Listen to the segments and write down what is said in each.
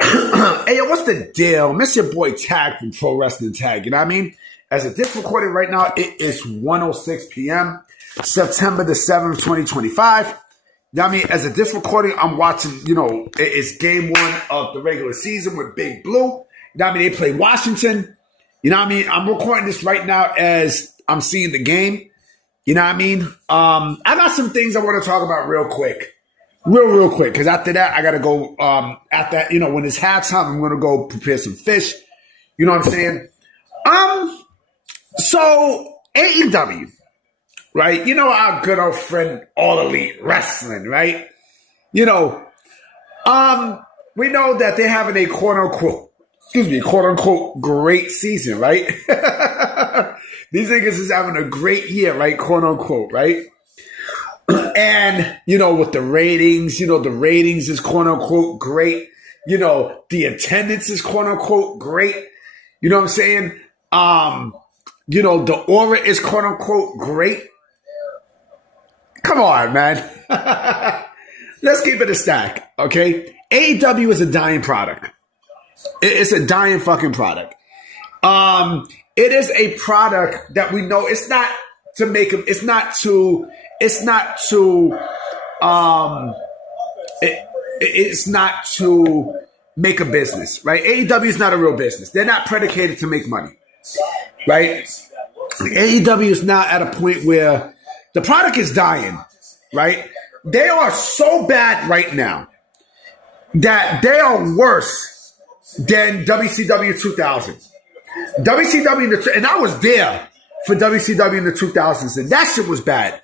Hey, yo, what's the deal? Miss your boy Tag from Pro Wrestling Tag. You know what I mean? As of this recording right now, it is 1:06 p.m., September the 7th, 2025. You know what I mean? As of this recording, I'm watching, it's game one of the regular season with Big Blue. You know what I mean? They play Washington. You know what I mean? I'm recording this right now as I'm seeing the game. You know what I mean? I got some things I want to talk about real quick. Real quick, because after that, I got to go, when it's halftime, I'm going to go prepare some fish. You know what I'm saying? So AEW, right? You know our good old friend, All Elite Wrestling, right? We know that they're having a quote unquote great season, right? These niggas is having a great year, right? Quote unquote, right? And, with the ratings, the ratings is quote unquote great. The attendance is quote unquote great. You know what I'm saying? The aura is quote unquote great. Come on, man. Let's keep it a stack, okay? AEW is a dying product. It's a dying fucking product. It is a product that we know it's not to make them, it's not to make a business, right? AEW is not a real business. They're not predicated to make money, right? AEW is now at a point where the product is dying, right? They are so bad right now that they are worse than WCW 2000. WCW, and I was there for WCW in the 2000s, and that shit was bad.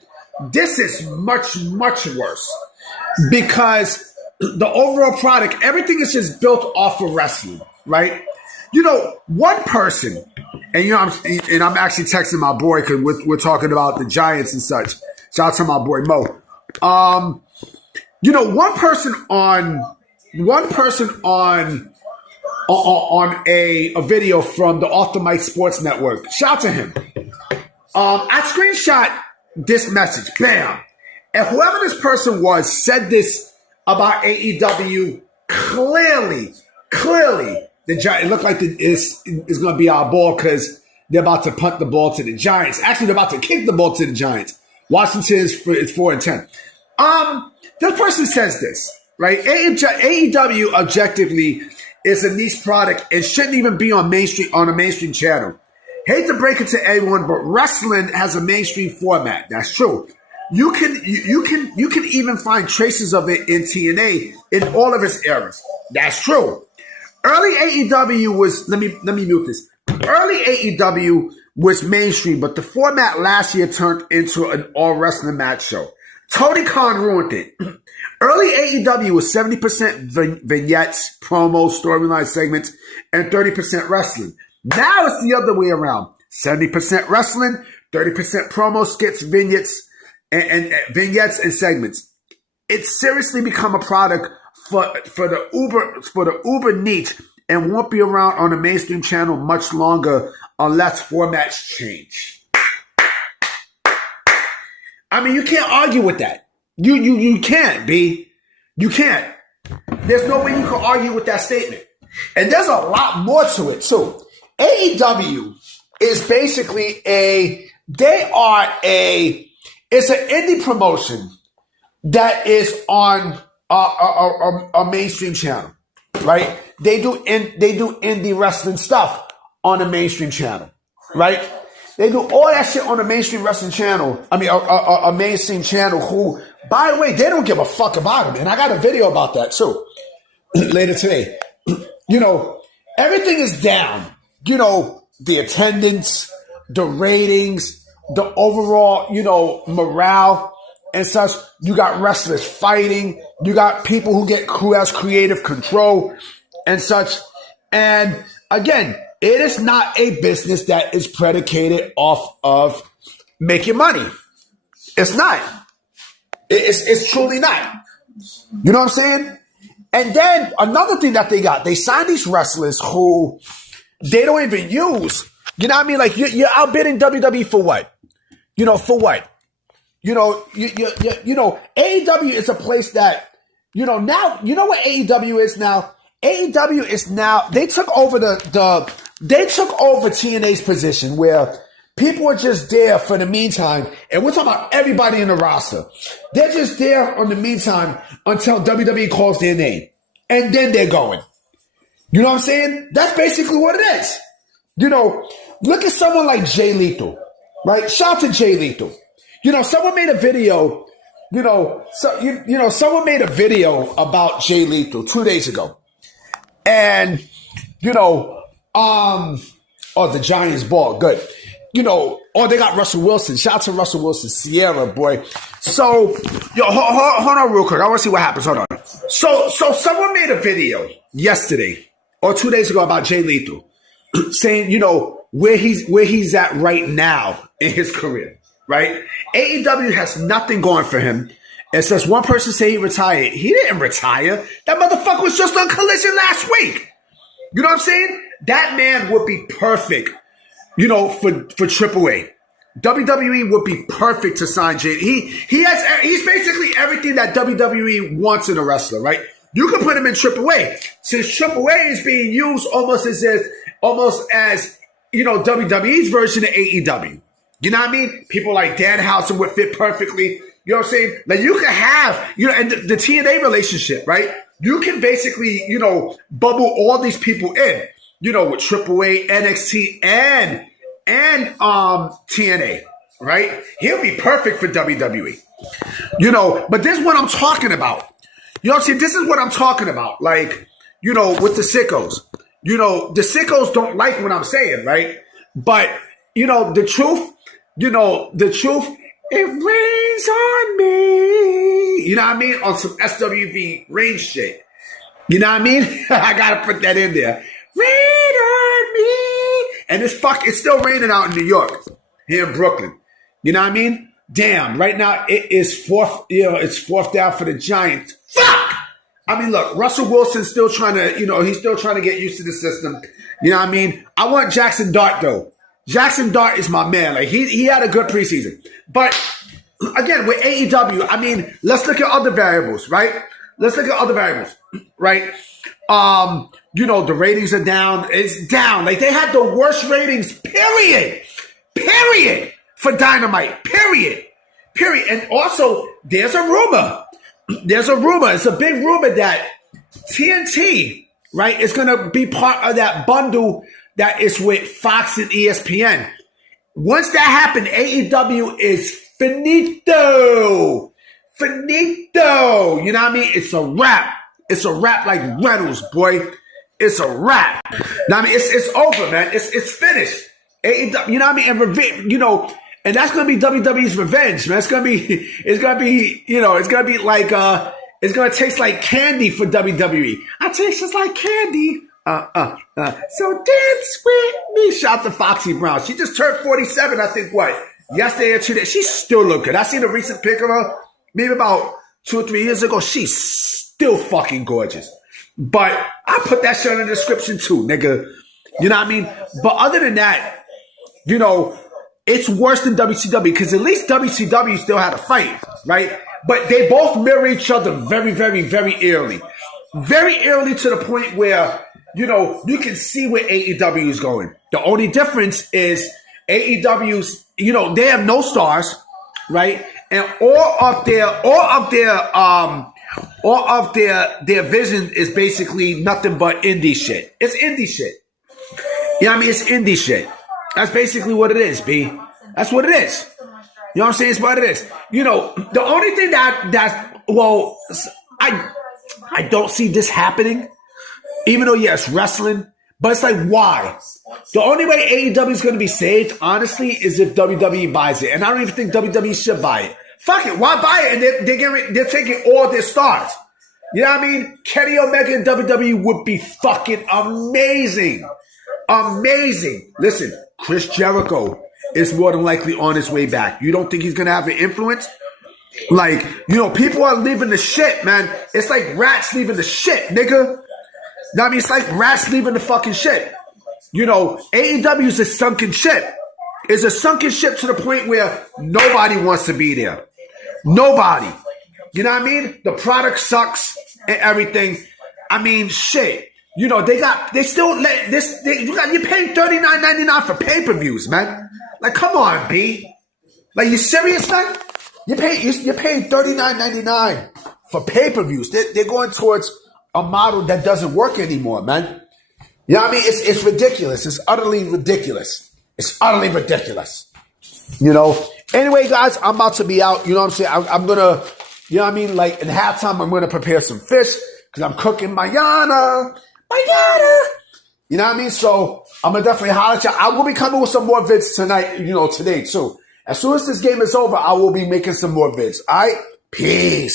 This is much, much worse because the overall product, everything is just built off of wrestling, right? One person, and I'm actually texting my boy because we're talking about the Giants and such. Shout out to my boy Mo. One person on a video from the Off the Mic Sports Network. Shout out to him. I screenshot this message, bam. And whoever this person was said this about AEW clearly. It looked like it's going to be our ball because they're about to punt the ball to the Giants. Actually, they're about to kick the ball to the Giants. Washington is 4-10. This person says this, right? AEW objectively is a niche product and shouldn't even be on a mainstream channel. Hate to break it to everyone, but wrestling has a mainstream format. That's true. You can even find traces of it in TNA in all of its eras. That's true. Early AEW was let me mute this. Early AEW was mainstream, but the format last year turned into an all wrestling match show. Tony Khan ruined it. Early AEW was 70% vignettes, promos, storyline segments, and 30% wrestling. Now it's the other way around. 70% wrestling, 30% promo, skits, vignettes, and vignettes and segments. It's seriously become a product for the uber niche and won't be around on a mainstream channel much longer unless formats change. I mean, you can't argue with that. You can't, B. You can't. There's no way you can argue with that statement. And there's a lot more to it, too. AEW is basically it's an indie promotion that is on a mainstream channel, right? They do indie wrestling stuff on a mainstream channel, right? They do all that shit on a mainstream wrestling channel. I mean, a mainstream channel who, by the way, they don't give a fuck about them. And I got a video about that too later today. Everything is down. The attendance, the ratings, the overall, morale and such. You got wrestlers fighting. You got people who has creative control and such. And again, it is not a business that is predicated off of making money. It's not. It's truly not. You know what I'm saying? And then another thing that they signed these wrestlers who they don't even use. You know what I mean? Like you're outbidding WWE for what? For what? AEW is a place that, now, you know what AEW is now? AEW is now, they took over they took over TNA's position where people are just there for the meantime, and we're talking about everybody in the roster. They're just there on the meantime until WWE calls their name, and then they're going. You know what I'm saying? That's basically what it is. You know, look at someone like Jay Lethal, right? Shout out to Jay Lethal. You know, someone made a video. Someone made a video about Jay Lethal 2 days ago, and the Giants ball, good. They got Russell Wilson. Shout out to Russell Wilson, Sierra, boy. So, hold on real quick. I want to see what happens. Hold on. So someone made a video yesterday or 2 days ago about Jay Lethal, saying, where he's at right now in his career, right? AEW has nothing going for him. It says one person say he retired. He didn't retire. That motherfucker was just on Collision last week. You know what I'm saying? That man would be perfect, for AAA. WWE would be perfect to sign Jay. He's basically everything that WWE wants in a wrestler, right? You can put him in AAA. Since AAA is being used almost as WWE's version of AEW. You know what I mean? People like Danhausen would fit perfectly. You know what I'm saying? Like you can have, and the TNA relationship, right? You can basically, bubble all these people in, with AAA, NXT, and TNA, right? He'll be perfect for WWE. But this is what I'm talking about. You know what I'm saying? This is what I'm talking about. Like, with the sickos. The sickos don't like what I'm saying, right? But, the truth, it rains on me. You know what I mean? On some SWV rain shit. You know what I mean? I gotta put that in there. Rain on me. And it's still raining out in New York. Here in Brooklyn. You know what I mean? Damn, right now it is it's fourth down for the Giants. Fuck! I mean, look, Russell Wilson's still trying to, he's still trying to get used to the system. You know what I mean? I want Jackson Dart though. Jackson Dart is my man. Like he had a good preseason. But again, with AEW, I mean, let's look at other variables, right? Right? The ratings are down. It's down. Like they had the worst ratings, period, for Dynamite, period. And also, there's a rumor. It's a big rumor that TNT, right, is going to be part of that bundle that is with Fox and ESPN. Once that happens, AEW is finito. You know what I mean? It's a wrap. It's a wrap like Reynolds, boy. It's a wrap. Now, I mean, it's over, man. It's finished. AEW, you know what I mean? And and that's gonna be WWE's revenge, man. It's gonna be like it's gonna taste like candy for WWE. I taste just like candy. So dance with me. Shout out to Foxy Brown. She just turned 47, I think, yesterday or 2 days. She still look good. I seen a recent pic of her, maybe about 2 or 3 years ago. She's still fucking gorgeous. But I put that shit in the description too, nigga. You know what I mean? But other than that, it's worse than WCW because at least WCW still had a fight, right? But they both mirror each other very, very, very early. Very early to the point where, you can see where AEW is going. The only difference is AEW's, they have no stars, right? And all of their vision is basically nothing but indie shit. It's indie shit. You know what I mean? It's indie shit. That's basically what it is, B. That's what it is. You know what I'm saying? It's what it is. The only thing I don't see this happening, even though, yes, wrestling, but it's like, why? The only way AEW is going to be saved, honestly, is if WWE buys it. And I don't even think WWE should buy it. Fuck it. Why buy it? And they're taking all their stars. You know what I mean? Kenny Omega and WWE would be fucking amazing. Amazing. Listen, Chris Jericho is more than likely on his way back. You don't think he's going to have an influence? Like, people are leaving the shit, man. It's like rats leaving the shit, nigga. I mean, it's like rats leaving the fucking shit. AEW is a sunken ship. It's a sunken ship to the point where nobody wants to be there. Nobody. You know what I mean? The product sucks and everything. I mean, shit. You know, they still let this. You're paying $39.99 for pay-per-views, man. Like, come on, B. Like, you serious, man? You're paying $39.99 for pay-per-views. They're going towards a model that doesn't work anymore, man. You know what I mean? It's ridiculous. It's utterly ridiculous. It's utterly ridiculous. You know. Anyway, guys, I'm about to be out. You know what I'm saying? I'm gonna, you know what I mean? Like, in halftime, I'm gonna prepare some fish because I'm cooking mañana. You know what I mean? So I'm gonna definitely holler at y'all. I will be coming with some more vids tonight. You know, today too. As soon as this game is over, I will be making some more vids. All right? Peace.